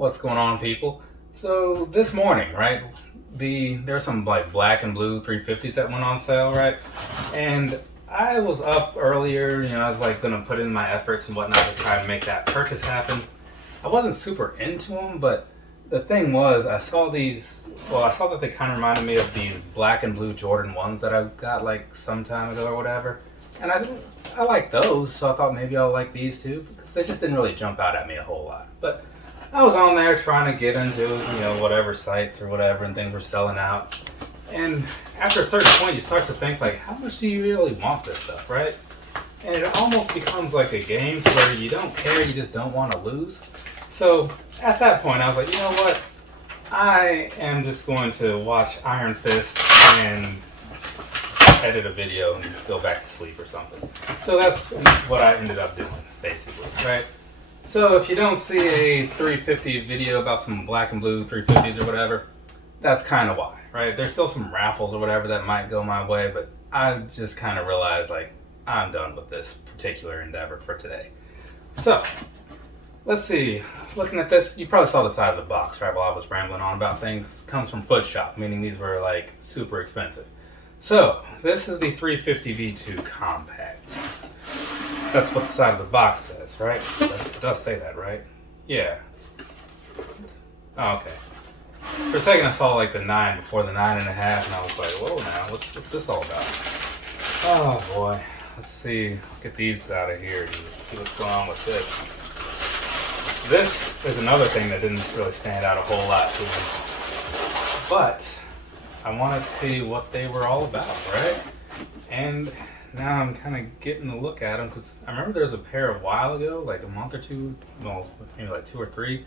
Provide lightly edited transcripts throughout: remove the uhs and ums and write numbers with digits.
What's going on, people? So this morning, right, there's some like black and blue 350s that went on sale, right? And I was up earlier, I was like gonna put in my efforts and whatnot to try and make that purchase happen. I wasn't super into them, but the thing was, I saw that they kind of reminded me of these black and blue Jordan 1s that I got like some time ago or whatever. And I like those, so I thought maybe I'll like these too, because they just didn't really jump out at me a whole lot. But I was on there trying to get into, whatever sites or whatever, and things were selling out. And after a certain point, you start to think, like, how much do you really want this stuff, right? And it almost becomes like a game where you don't care, you just don't want to lose. So at that point, I was like, you know what? I am just going to watch Iron Fist and edit a video and go back to sleep or something. So that's what I ended up doing, basically, right? So if you don't see a 350 video about some black and blue 350s or whatever, that's kind of why, right? There's still some raffles or whatever that might go my way, but I just kind of realized, like, I'm done with this particular endeavor for today. So, let's see. Looking at this, you probably saw the side of the box, right, while I was rambling on about things. It comes from Foot Shop, meaning these were, like, super expensive. So, this is the 350 V2 Compact. That's what the side of the box says, right? It does say that, right? Yeah. Oh, okay. For a second I saw like the 9 before the 9.5, and I was like, whoa now, what's this all about? Oh boy. Let's see. Get these out of here and see what's going on with this. This is another thing that didn't really stand out a whole lot to me. But I wanted to see what they were all about, right? And now I'm kind of getting a look at them, because I remember there was a pair a while ago, like a month or two, well, maybe like 2 or 3,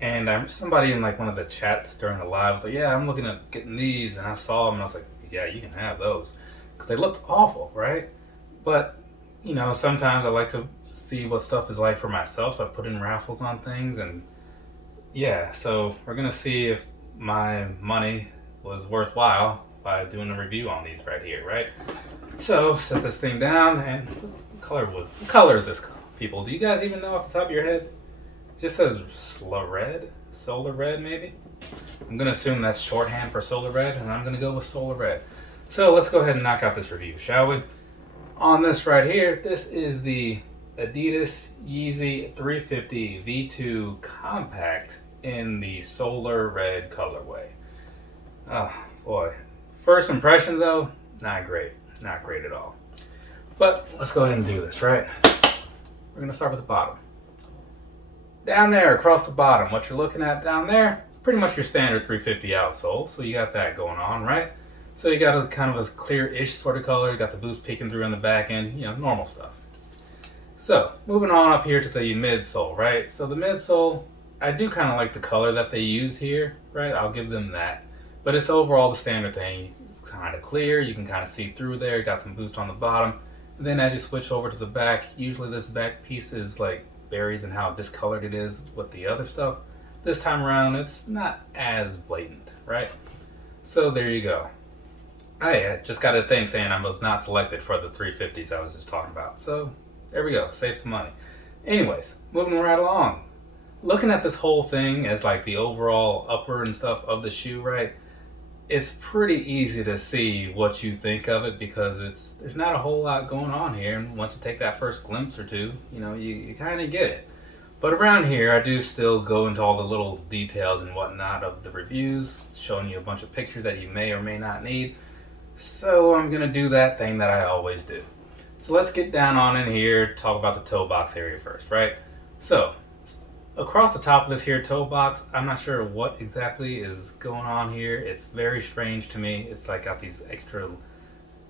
and somebody in like one of the chats during the live was like, yeah, I'm looking at getting these, and I saw them and I was like, yeah, you can have those, because they looked awful, right? But sometimes I like to see what stuff is like for myself, so I put in raffles on things, and yeah, so we're gonna see if my money was worthwhile by doing a review on these right here, right? So set this thing down, and what color is this, people? Do you guys even know off the top of your head? It just says solar red maybe? I'm gonna assume that's shorthand for solar red, and I'm gonna go with solar red. So let's go ahead and knock out this review, shall we? On this right here, this is the Adidas Yeezy 350 V2 Compact in the solar red colorway. Oh boy. First impression though, not great. Not great at all. But let's go ahead and do this, right? We're going to start with the bottom. Down there, across the bottom, what you're looking at down there, pretty much your standard 350 outsole. So you got that going on, right? So you got a kind of a clear-ish sort of color. You got the boost peeking through on the back end, normal stuff. So moving on up here to the midsole, right? So the midsole, I do kind of like the color that they use here, right? I'll give them that. But it's overall the standard thing. It's kind of clear. You can kind of see through there. Got some boost on the bottom. And then as you switch over to the back, usually this back piece is like varies in how discolored it is with the other stuff. This time around, it's not as blatant, right? So there you go. I just got a thing saying I was not selected for the 350s I was just talking about. So there we go. Save some money. Anyways, moving right along. Looking at this whole thing as like the overall upper and stuff of the shoe, right? It's pretty easy to see what you think of it, because there's not a whole lot going on here, and once you take that first glimpse or two, you kind of get it. But around here, I do still go into all the little details and whatnot of the reviews, showing you a bunch of pictures that you may or may not need. So I'm gonna do that thing that I always do. So let's get down on in here, talk about the toe box area first, right? So across the top of this here toe box, I'm not sure what exactly is going on here. It's very strange to me. It's like got these extra,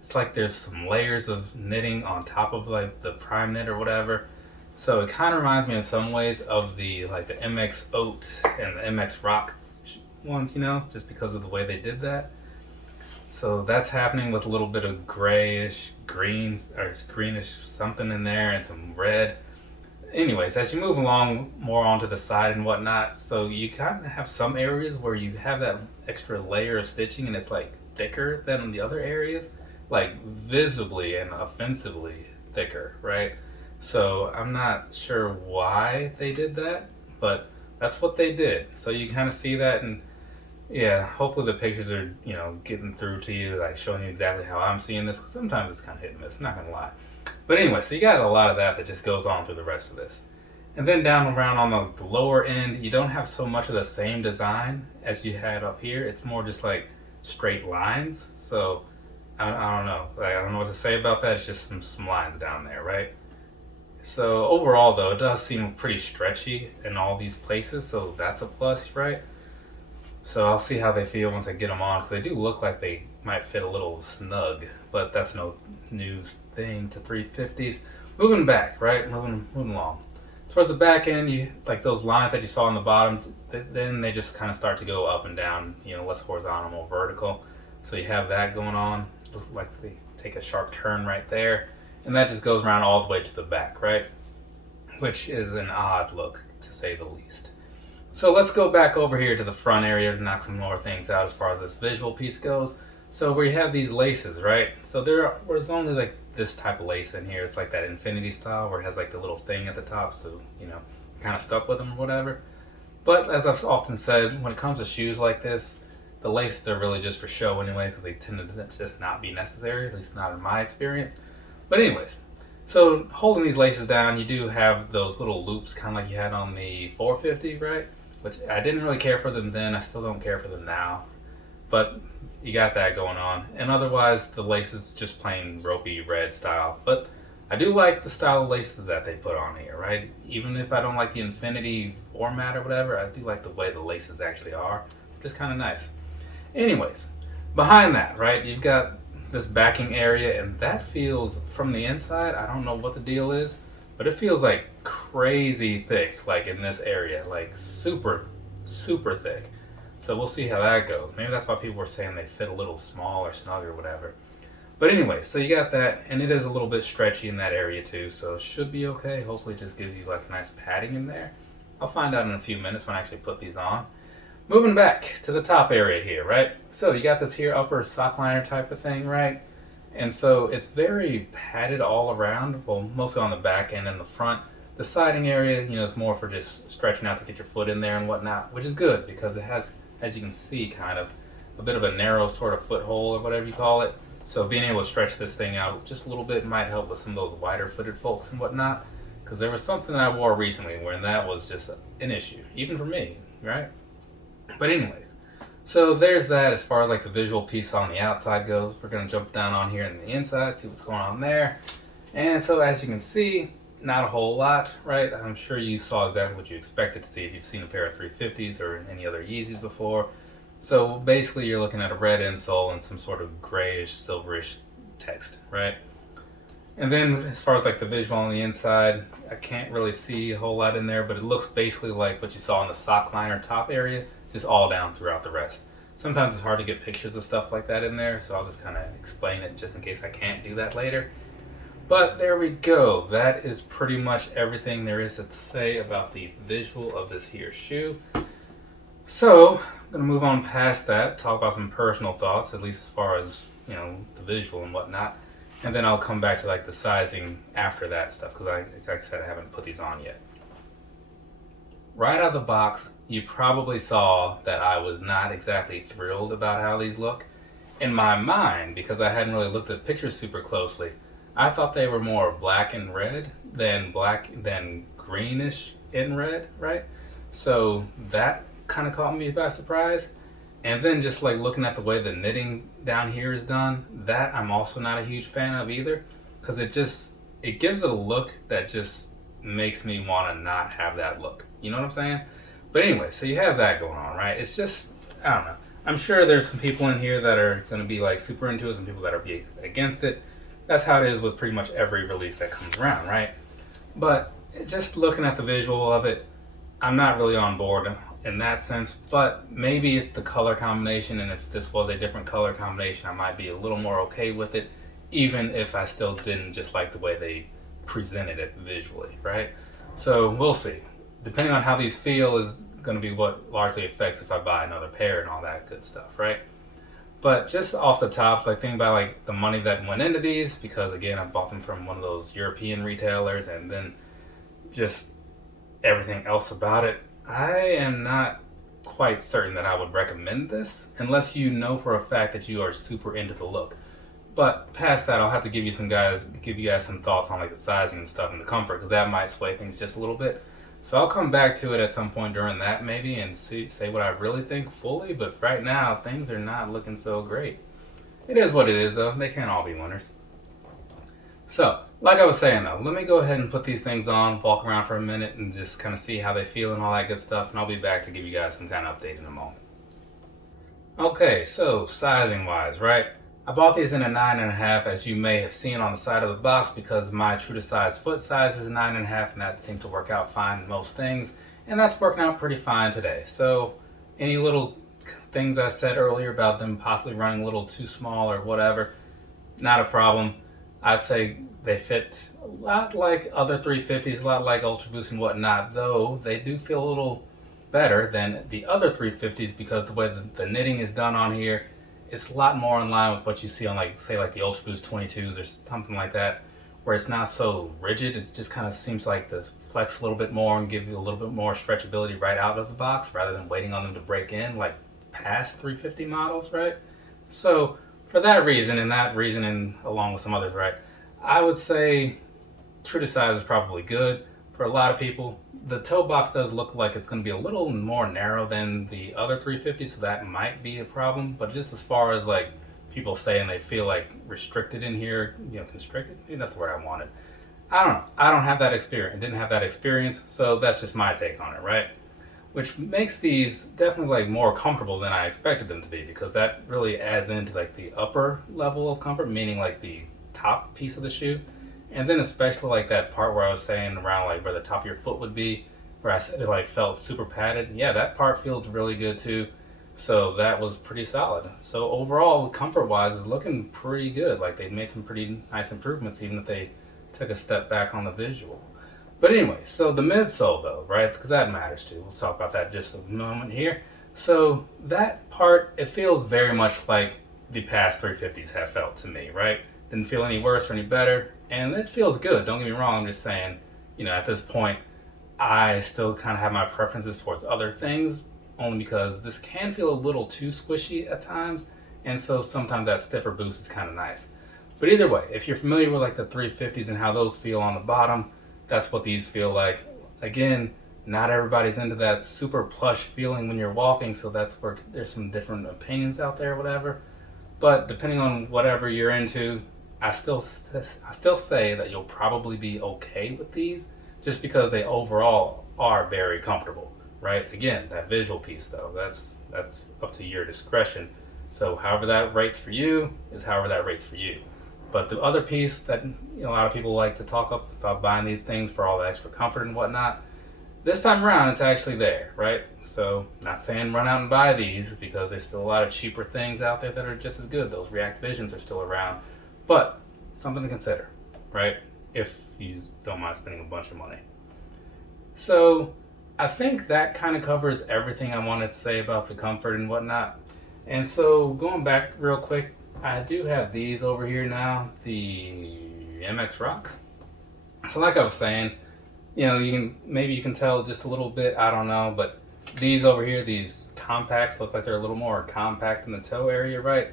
it's like there's some layers of knitting on top of like the prime knit or whatever. So it kind of reminds me in some ways of the MX Oat and the MX Rock ones, just because of the way they did that. So that's happening with a little bit of greenish something in there, and some red. Anyways, as you move along more onto the side and whatnot, so you kind of have some areas where you have that extra layer of stitching, and it's like thicker than the other areas, like visibly and offensively thicker, right? So I'm not sure why they did that, but That's what they did. So you kind of see that, and yeah, hopefully the pictures are, getting through to you, like showing you exactly how I'm seeing this, because sometimes it's kind of hit and miss, I'm not going to lie. But anyway, so you got a lot of that just goes on through the rest of this. And then down around on the lower end, you don't have so much of the same design as you had up here. It's more just like straight lines. So I don't know. Like, I don't know what to say about that. It's just some lines down there, right? So overall, though, it does seem pretty stretchy in all these places. So that's a plus, right? So I'll see how they feel once I get them on, because they do look like they might fit a little snug. But that's no new thing to 350s. Moving back, right? Moving along. Towards the back end, you like those lines that you saw on the bottom, then they just kind of start to go up and down, less horizontal, more vertical. So you have that going on. Looks like they take a sharp turn right there. And that just goes around all the way to the back, right? Which is an odd look, to say the least. So let's go back over here to the front area to knock some more things out as far as this visual piece goes. So we have these laces, right? So there's only like this type of lace in here. It's like that infinity style where it has like the little thing at the top, so kind of stuck with them or whatever. But as I've often said, when it comes to shoes like this, the laces are really just for show anyway, because they tend to just not be necessary, at least not in my experience. But anyways, so holding these laces down, you do have those little loops kind of like you had on the 450, right? Which I didn't really care for them then. I still don't care for them now. But you got that going on. And otherwise, the laces just plain ropey red style. But I do like the style of laces that they put on here, right? Even if I don't like the infinity format or whatever, I do like the way the laces actually are. Just kind of nice. Anyways, behind that, right, you've got this backing area, and that feels, from the inside, I don't know what the deal is, but it feels like crazy thick, like in this area, like super, super thick. So we'll see how that goes. Maybe that's why people were saying they fit a little small or snug or whatever. But anyway, so you got that, and it is a little bit stretchy in that area too, so it should be okay. Hopefully it just gives you like nice padding in there. I'll find out in a few minutes when I actually put these on. Moving back to the top area here, right? So you got this here upper sock liner type of thing, right? And so it's very padded all around, well, mostly on the back end and the front. The siding area, is more for just stretching out to get your foot in there and whatnot, which is good because it has, as you can see, kind of a bit of a narrow sort of foothold or whatever you call it. So being able to stretch this thing out just a little bit might help with some of those wider footed folks and whatnot. Because there was something I wore recently where that was just an issue, even for me, right? But anyways, so there's that as far as like the visual piece on the outside goes. We're going to jump down on here in the inside, see what's going on there. And so as you can see, not a whole lot, right? I'm sure you saw exactly what you expected to see if you've seen a pair of 350s or any other Yeezys before. So basically you're looking at a red insole and some sort of grayish, silverish text, right? And then as far as like the visual on the inside, I can't really see a whole lot in there, but it looks basically like what you saw in the sock liner top area, just all down throughout the rest. Sometimes it's hard to get pictures of stuff like that in there, so I'll just kind of explain it just in case I can't do that later. But there we go. That is pretty much everything there is to say about the visual of this here shoe. So, I'm going to move on past that, talk about some personal thoughts, at least as far as, the visual and whatnot. And then I'll come back to like the sizing after that stuff, because like I said, I haven't put these on yet. Right out of the box, you probably saw that I was not exactly thrilled about how these look. In my mind, because I hadn't really looked at pictures super closely, I thought they were more black and red than greenish in red, right? So that kind of caught me by surprise. And then just like looking at the way the knitting down here is done, that I'm also not a huge fan of either, because it gives it a look that just makes me want to not have that look. You know what I'm saying? But anyway, so you have that going on, right? It's just, I don't know. I'm sure there's some people in here that are going to be like super into it, some people that are be against it. That's how it is with pretty much every release that comes around, right? But just looking at the visual of it, I'm not really on board in that sense, but maybe it's the color combination, and if this was a different color combination, I might be a little more okay with it, even if I still didn't just like the way they presented it visually, right? So we'll see. Depending on how these feel is going to be what largely affects if I buy another pair and all that good stuff, right? But just off the top, like think about like the money that went into these, because again, I bought them from one of those European retailers, and then just everything else about it. I am not quite certain that I would recommend this unless you know for a fact that you are super into the look. But past that, I'll have to give you guys some thoughts on like the sizing and stuff and the comfort, because that might sway things just a little bit. So I'll come back to it at some point during that maybe and say what I really think fully. But right now, things are not looking so great. It is what it is though. They can't all be winners. So, like I was saying though, let me go ahead and put these things on, walk around for a minute, and just kind of see how they feel and all that good stuff. And I'll be back to give you guys some kind of update in a moment. Okay, so sizing wise, right? I bought these in a 9.5, as you may have seen on the side of the box, because my true to size foot size is 9.5, and that seems to work out fine in most things, and that's working out pretty fine today. So any little things I said earlier about them possibly running a little too small or whatever, not a problem. I'd say they fit a lot like other 350s, a lot like Ultra Boost and whatnot, though they do feel a little better than the other 350s because the way the knitting is done on here, it's a lot more in line with what you see on like the Ultra Boost 22s or something like that, where it's not so rigid. It just kind of seems like to flex a little bit more and give you a little bit more stretchability right out of the box rather than waiting on them to break in like past 350 models, right? So for that reason and along with some others, right, I would say true to size is probably good for a lot of people. The toe box does look like it's going to be a little more narrow than the other 350, so that might be a problem. But just as far as like people saying they feel like restricted in here, constricted, maybe that's the word I wanted. I don't know. I don't have that experience. Didn't have that experience, so that's just my take on it, right? Which makes these definitely like more comfortable than I expected them to be, because that really adds into like the upper level of comfort, meaning like the top piece of the shoe. And then especially like that part where I was saying around like where the top of your foot would be, where I said it like felt super padded. Yeah, that part feels really good too. So that was pretty solid. So overall, comfort wise, is looking pretty good. Like they made some pretty nice improvements, even if they took a step back on the visual. But anyway, so the midsole though, right? Because that matters too. We'll talk about that just a moment here. So that part, it feels very much like the past 350s have felt to me, right? Didn't feel any worse or any better, and it feels good. Don't get me wrong. I'm just saying, at this point, I still kind of have my preferences towards other things, only because this can feel a little too squishy at times, and so sometimes that stiffer boost is kind of nice. But either way, if you're familiar with like the 350s and how those feel on the bottom, that's what these feel like. Again, not everybody's into that super plush feeling when you're walking, so that's where there's some different opinions out there, whatever. But depending on whatever you're into, I still say that you'll probably be okay with these, just because they overall are very comfortable, right? Again, that visual piece though, that's up to your discretion. So however that rates for you is however that rates for you. But the other piece that a lot of people like to talk about buying these things for all the extra comfort and whatnot, this time around it's actually there, right? So not saying run out and buy these, because there's still a lot of cheaper things out there that are just as good. Those React Visions are still around. But something to consider, right? If you don't mind spending a bunch of money. So I think that kind of covers everything I wanted to say about the comfort and whatnot. And so going back real quick, I do have these over here now, the MX Rocks. So like I was saying, maybe you can tell just a little bit, I don't know, but these over here, these compacts look like they're a little more compact in the toe area, right?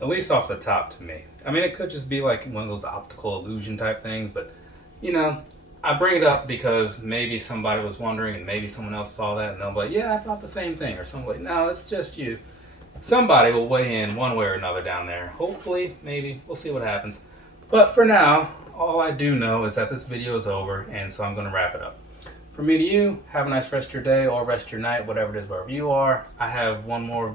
At least off the top to me. I mean, it could just be like one of those optical illusion type things, but I bring it up because maybe somebody was wondering and maybe someone else saw that and they'll be like, yeah, I thought the same thing. Or something like, no, it's just you. Somebody will weigh in one way or another down there. Hopefully, maybe. We'll see what happens. But for now, all I do know is that this video is over, and so I'm going to wrap it up. From me to you, have a nice rest of your day or rest of your night, whatever it is, wherever you are. I have one more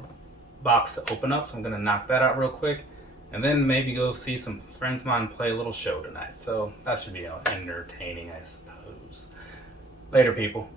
box to open up, so I'm going to knock that out real quick. And then maybe go see some friends of mine play a little show tonight. So that should be entertaining, I suppose. Later, people.